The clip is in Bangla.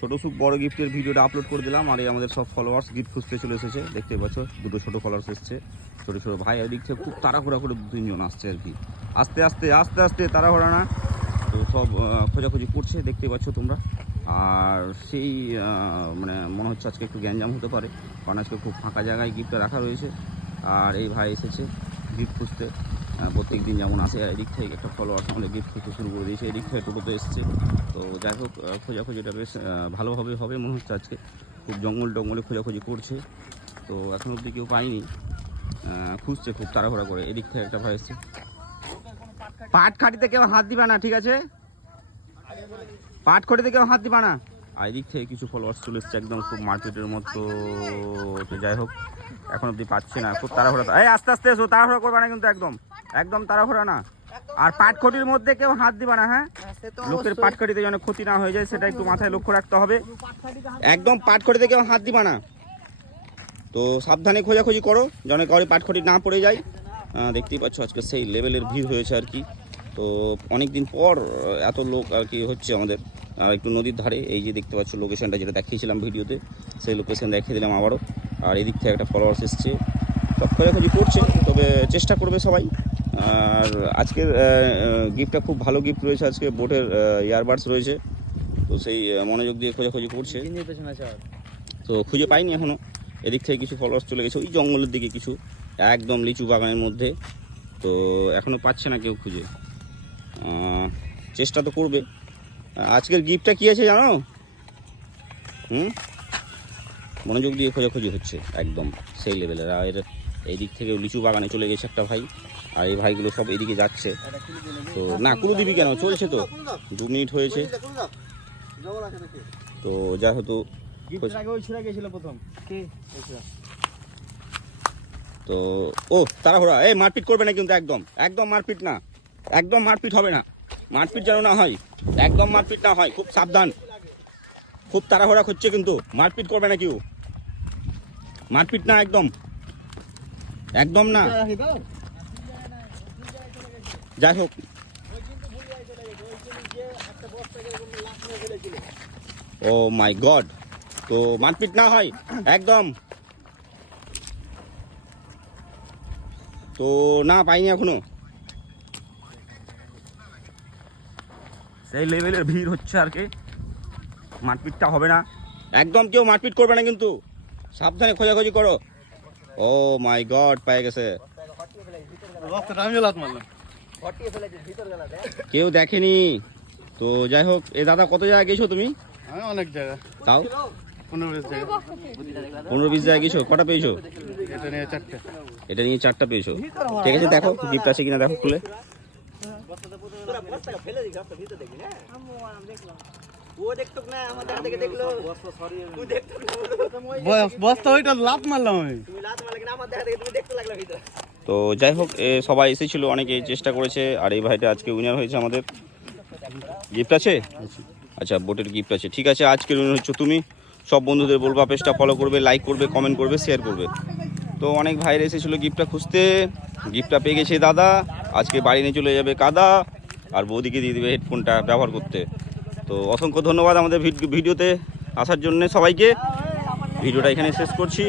ছোটো সুখ বড় গিফটের ভিডিওটা আপলোড করে দিলাম। আর এই আমাদের সব ফলোয়ার্স গিফট খুঁজতে চলে এসেছে, দেখতে পাচ্ছ দুটো ছোটো ফলোয়ার্স এসছে, ছোটো ছোটো ভাই। এদিক থেকে খুব তাড়াহুড়া করে 2-3 জন আসছে আর কি, আস্তে আস্তে আস্তে আস্তে, তাড়াহুড়া না। তো সব খোঁজাখুঁজি করছে, দেখতে পাচ্ছ তোমরা। আর সেই মানে মনে হচ্ছে আজকে একটু গ্যাঞ্জাম হতে পারে, কারণ আজকে খুব ফাঁকা জায়গায় গিফটটা রাখা রয়েছে। আর এই ভাই এসেছে গিফট খুঁজতে, প্রত্যেক দিন যেমন আসে। এদিক থেকে একটা ফলোয়ার্স আমাদের গিফট খুঁজতে শুরু করে দিয়েছে, এদিক থেকে টোটোতে এসছে। তো যাই হোক, খোঁজাখুঁজিটা বেশ ভালোভাবে হবে মনে হচ্ছে আজকে। খুব জঙ্গলে খোঁজাখুঁজি করছে, তো এখন অবধি কেউ পায়নি, খুঁজছে খুব তাড়াহুড়া করে। এদিক থেকে একটা ভাই এসছে। পাট খাটিতে কেউ হাত দিবা না, ঠিক আছে? পাট খাটিতে কেউ হাত দিবা না। আর এদিক থেকে কিছু ফলোয়ার্স চলে এসছে, একদম খুব মার্কেটের মতো। তো যাই হোক, এখন অবধি পাচ্ছে না, খুব তাড়াহুড়া। এই আস্তে আস্তে এসো, তাড়াহুড়া করবে না কিন্তু, একদম তাড়াহুড়া না। আর পাটখটির মধ্যে কেউ হাত দিবা না, হ্যাঁ? লোকের পাটখটিতে যেন ক্ষতি না হয়ে যায়, সেটা একটু মাথায় লক্ষ্য রাখতে হবে। একদম পাটখটিতে কেউ হাত দিবা না। তো সাবধানে খোঁজাখুঁজি করো, যেন কাউরে পাটখটি না পড়ে যায়। দেখতেই পাচ্ছ আজকে সেই লেভেলের ভিড় হয়েছে আর কি। তো অনেক দিন পর এত লোক আর কি হচ্ছে আমাদের একটু নদীর ধারে। এই যে দেখতে পাচ্ছ লোকেশনটা, যেটা দেখিয়েছিলাম ভিডিওতে, সেই লোকেশন দেখিয়ে দিলাম আবারও। আর এদিক থেকে একটা ফলোয়ার্স এসছে, সব খোঁজাখুঁজি করছে, তবে চেষ্টা করবে সবাই। আর আজকের গিফটটা খুব ভালো গিফট রয়েছে আজকে, বোটের ইয়ারবাডস রয়েছে। তো সেই মনোযোগ দিয়ে খোঁজাখুঁজি করছে, তো খুঁজে পাইনি এখনও। এদিক থেকে কিছু ফলোয়ার্স চলে গেছে ওই জঙ্গলের দিকে, কিছু একদম লিচু বাগানের মধ্যে। তো এখনও পাচ্ছে না কেউ খুঁজে, চেষ্টা তো করবে। আজকের গিফটটা কী আছে জানো? মনোযোগ দিয়ে খোঁজাখুঁজি হচ্ছে একদম সেই লেভেলের। আর এই দিক থেকে লিচু বাগানে চলে গেছে একটা ভাই, আর এই ভাইগুলো সব এইদিকে যাচ্ছে। তো না, কুলু দিবি কেন, চলছে তো, 2 মিনিট হয়েছে। তো যা হতো, তো ও তাড়াহুড়া, এই মারপিট করবে না কিন্তু, একদম মারপিট না, একদম মারপিট হবে না, মারপিট যেন না হয়, একদম মারপিট না হয়, খুব সাবধান। খুব তাড়াহুড়া করছে কিন্তু, মারপিট করবে না কেউ, মারপিট না, একদম না। যাই হোক, ও মাই গড, তো মারপিট না হয় একদম। তো না, পাইনি এখনো, সেই লেভেলের ভিড় হচ্ছে আর কি, মারপিটটা হবে না, একদম কেউ মারপিট করবে না কিন্তু, সাবধানে খোঁজাখুঁজি করো। ও মাই গড, পেয়ে গেছে, কেউ দেখেনি। তো যাই হোক, এ দাদা কত জায়গায় গেছো তুমি? অনেক জায়গা, তাও 15-20 জায়গা। 15-20 জায়গায় গেছো, কটা পেয়েছো? এটা নিয়ে 4টে। এটা নিয়ে 4টা পেয়েছো, ঠিক আছে। দেখো গিফট আছে কিনা, দেখো খুলে। বস্তা ওইটা লাত মারলাম আমি। তো যাই হোক, সবাই এসেছিলো, অনেকে চেষ্টা করেছে। আর এই ভাইটা আজকে উইনার হয়েছে আমাদের। গিফট আছে, আচ্ছা বোটের গিফট আছে, ঠিক আছে। আজকের উইনার হচ্ছে তুমি। সব বন্ধুদের বলবা পেজটা ফলো করবে, লাইক করবে, কমেন্ট করবে, শেয়ার করবে। তো অনেক ভাইরা এসেছিলো গিফটটা খুঁজতে, গিফটটা পেয়ে গেছে দাদা। আজকে বাড়ি নিয়ে চলে যাবে কাদা, আর বৌদিকে দিয়ে দেবে হেডফোনটা ব্যবহার করতে। তো অসংখ্য ধন্যবাদ আমাদের ভিডিওতে আসার জন্য সবাইকে। ভিডিওটা এখানে শেষ করছি।